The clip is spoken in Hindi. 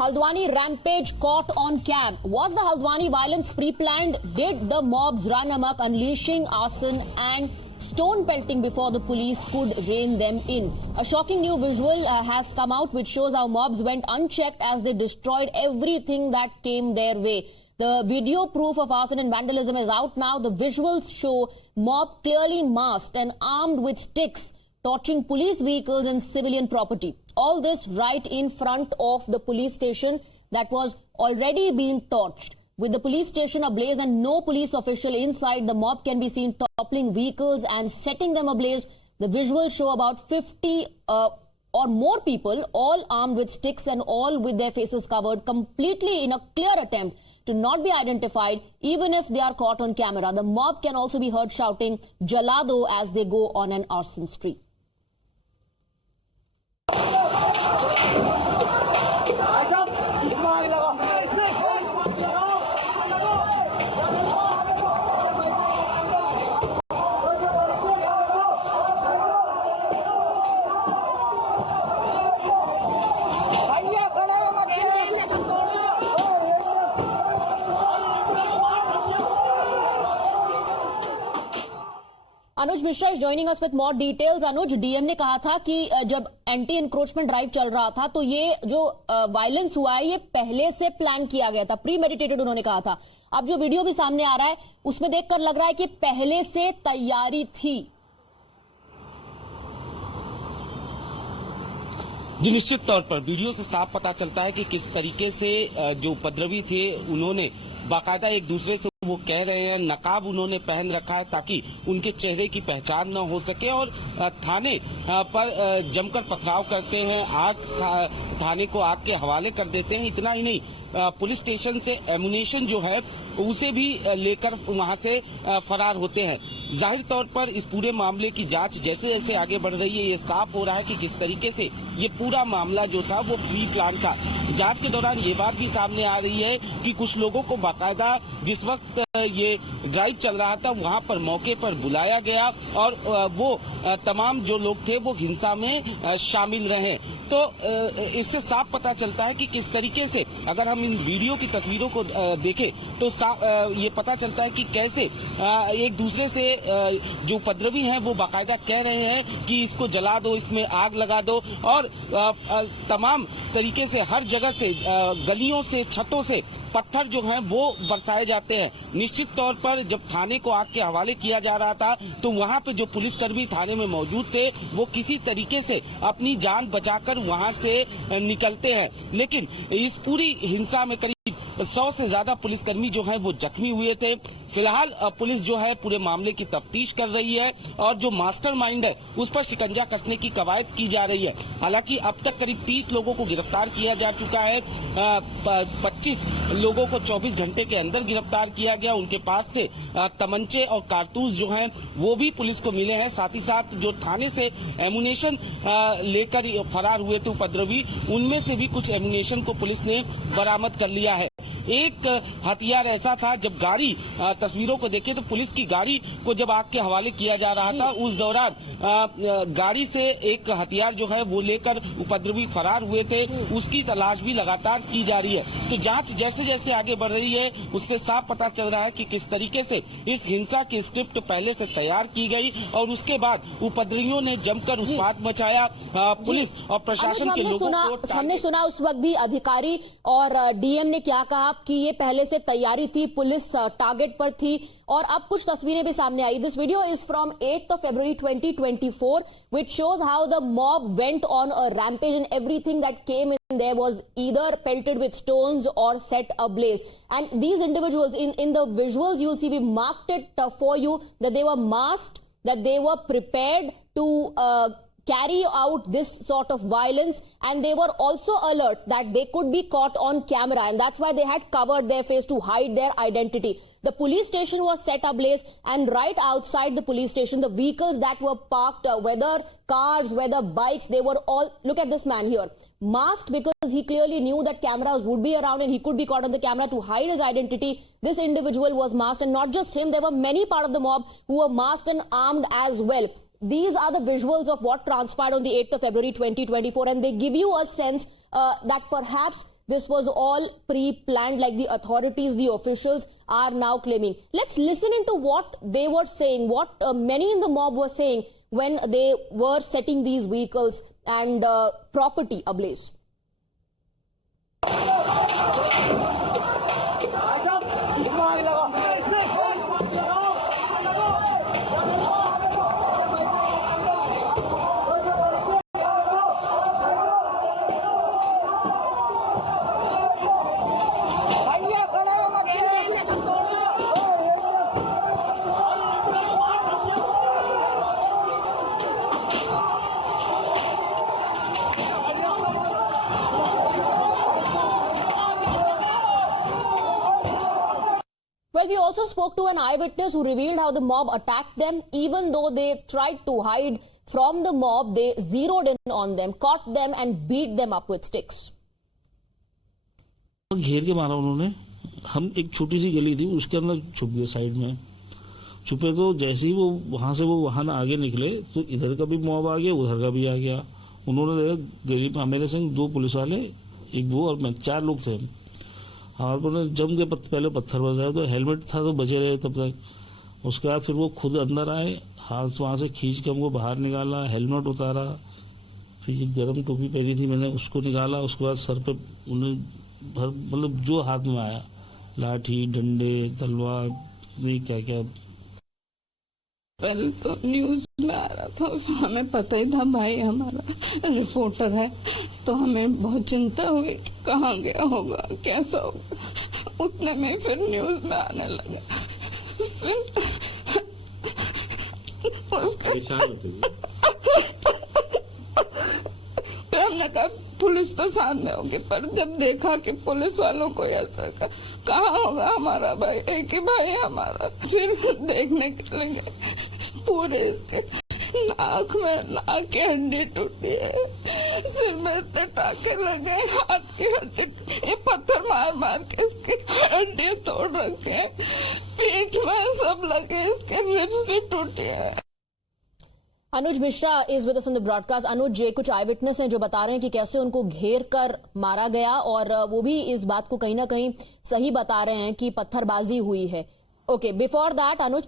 Haldwani rampage caught on cam. Was the Haldwani violence pre-planned? Did the mobs run amok, unleashing arson and stone pelting before the police could rein them in? A shocking new visual has come out which shows how mobs went unchecked as they destroyed everything that came their way. The video proof of arson and vandalism is out now. The visuals show mob clearly masked and armed with sticks, torching police vehicles and civilian property. All this right in front of the police station that was already being torched. With the police station ablaze and no police official inside, the mob can be seen toppling vehicles and setting them ablaze. The visuals show about 50 or more people, all armed with sticks and all with their faces covered, completely in a clear attempt to not be identified, even if they are caught on camera. The mob can also be heard shouting "Jalado" as they go on an arson spree. Anuj Mishra is joining us with more details. Anuj, DM ने कहा था कि जब एंटी इंक्रोचमेंट ड्राइव चल रहा था तो ये जो वायलेंस हुआ है ये पहले से प्लान किया गया था, प्री मेडिटेटेड उन्होंने कहा था। अब जो वीडियो भी सामने आ रहा है उसमें देखकर लग रहा है कि पहले से तैयारी थी। जी, निश्चित तौर पर वीडियो से साफ पता चलता है कि किस तरीके से जो उपद्रवी थे उन्होंने बाकायदा एक दूसरे से, वो कह रहे हैं, नकाब उन्होंने पहन रखा है ताकि उनके चेहरे की पहचान न हो सके और थाने पर जमकर पथराव करते हैं, थाने को आग के हवाले कर देते हैं। इतना ही नहीं, पुलिस स्टेशन से एमुनेशन जो है उसे भी लेकर वहां से फरार होते हैं। जाहिर तौर पर इस पूरे मामले की जांच जैसे जैसे आगे बढ़ रही है ये साफ हो रहा है कि किस तरीके से ये पूरा मामला जो था वो प्री प्लान था। जांच के दौरान ये बात भी सामने आ रही है कि कुछ लोगों को बाकायदा जिस वक्त ये ड्राइव चल रहा था वहां पर मौके पर बुलाया गया और वो तमाम जो लोग थे वो हिंसा में शामिल रहे। तो इससे साफ पता चलता है कि किस तरीके से, अगर हम इन वीडियो की तस्वीरों को देखें तो ये पता चलता है कि कैसे एक दूसरे से जो उपद्रवी हैं वो बाकायदा कह रहे हैं कि इसको जला दो, इसमें आग लगा दो और तमाम तरीके से हर जगह से, गलियों से, छतों से पत्थर जो हैं वो बरसाए जाते हैं। निश्चित तौर पर जब थाने को आग के हवाले किया जा रहा था तो वहां पे जो पुलिसकर्मी थाने में मौजूद थे वो किसी तरीके से अपनी जान बचाकर वहां से निकलते हैं, लेकिन इस पूरी हिंसा में करीब 100 से ज्यादा पुलिसकर्मी जो हैं वो जख्मी हुए थे। फिलहाल पुलिस जो है पूरे मामले की तफ्तीश कर रही है और जो मास्टरमाइंड है उस पर शिकंजा कसने की कवायद की जा रही है। हालांकि अब तक करीब 30 लोगों को गिरफ्तार किया जा चुका है। 25 लोगों को 24 घंटे के अंदर गिरफ्तार किया गया। उनके पास से तमंचे और कारतूस जो हैं वो भी पुलिस को मिले हैं। साथ ही साथ जो थाने से एमुनेशन लेकर फरार हुए थे उपद्रवी, उनमें से भी कुछ एमुनेशन को पुलिस ने बरामद कर लिया है। एक हथियार ऐसा था, जब गाड़ी, तस्वीरों को देखें तो पुलिस की गाड़ी को जब आग के हवाले किया जा रहा था उस दौरान गाड़ी से एक हथियार जो है वो लेकर उपद्रवी फरार हुए थे, उसकी तलाश भी लगातार की जा रही है। तो जांच जैसे जैसे आगे बढ़ रही है उससे साफ पता चल रहा है कि किस तरीके से इस हिंसा की स्क्रिप्ट पहले से तैयार की गई और उसके बाद उपद्रवियों ने जमकर उत्पात मचाया। पुलिस और प्रशासन के लोगों को हमने सुना उस वक्त भी अधिकारी और डीएम ने क्या कहा कि ये पहले से तैयारी थी, पुलिस टारगेट पर थी। और अब कुछ तस्वीरें भी सामने आई। This video is from 8th of February 2024 which shows how the mob went on a rampage and everything that came in there was either pelted with stones or set ablaze. And these individuals in the visuals you'll see, we marked it for you, that they were masked, that they were prepared to carry out this sort of violence, and they were also alert that they could be caught on camera, and that's why they had covered their face to hide their identity. The police station was set ablaze, and right outside the police station, the vehicles that were parked, whether cars, whether bikes, they were all, look at this man here, masked, because he clearly knew that cameras would be around and he could be caught on the camera. To hide his identity, this individual was masked, and not just him, there were many part of the mob who were masked and armed as well. These are the visuals of what transpired on the 8th of February 2024, and they give you a sense that perhaps this was all pre-planned, like the authorities, the officials are now claiming. Let's listen into what they were saying, what many in the mob were saying when they were setting these vehicles and property ablaze. Well, we also spoke to an eyewitness who revealed how the mob attacked them. Even though they tried to hide from the mob, they zeroed in on them, caught them and beat them up with sticks. घेर के मारा उन्होंने। हम एक छोटी सी गली थी, उसके अंदर छुप गए, साइड में छुपे। तो जैसे ही वो वहां आगे निकले तो इधर का भी मॉब आ गया, उधर का भी आ गया। उन्होंने गली में मेरे संग 2 पुलिस वाले, एक वो और मैं, 4 लोग थे। और उन्होंने जम के पहले पत्थर बजाया, तो हेलमेट था तो बचे रहे तब तक। उसके बाद फिर वो खुद अंदर आए, हाथ वहां से खींच के हमको बाहर निकाला, हेलमेट उतारा, फिर गर्म टोपी पहनी थी मैंने उसको निकाला। उसके बाद सर पे उन्हें मतलब जो हाथ में आया, लाठी, डंडे, तलवार, क्या क्या। पहले तो न्यूज में आ रहा था, हमें पता ही था भाई हमारा रिपोर्टर है, तो हमें बहुत चिंता हुई कहाँ गया होगा, कैसा होगा। उतने में फिर न्यूज में आने लगा। फिर हमने कहा पुलिस तो साथ में होगी, पर जब देखा कि पुलिस वालों को ऐसा कहाँ होगा हमारा भाई, एक ही भाई हमारा। फिर देखने के लिए पूरे इसके नाक की हड्डी टूटी है, सिर में इतने टाके लगे, हाथ की हड्डी, ये पत्थर मार मार के इसकी हड्डी तोड़ रखे, पीठ में सब लगे, इसके रिब्स भी टूटे हैं। Anuj Mishra is with us on the broadcast. Anuj, ये कुछ आई विटनेस हैं जो बता रहे हैं कि कैसे उनको घेर कर मारा गया, और वो भी इस बात को कहीं ना कहीं सही बता रहे हैं कि पत्थरबाजी हुई है। Okay, before that Anuj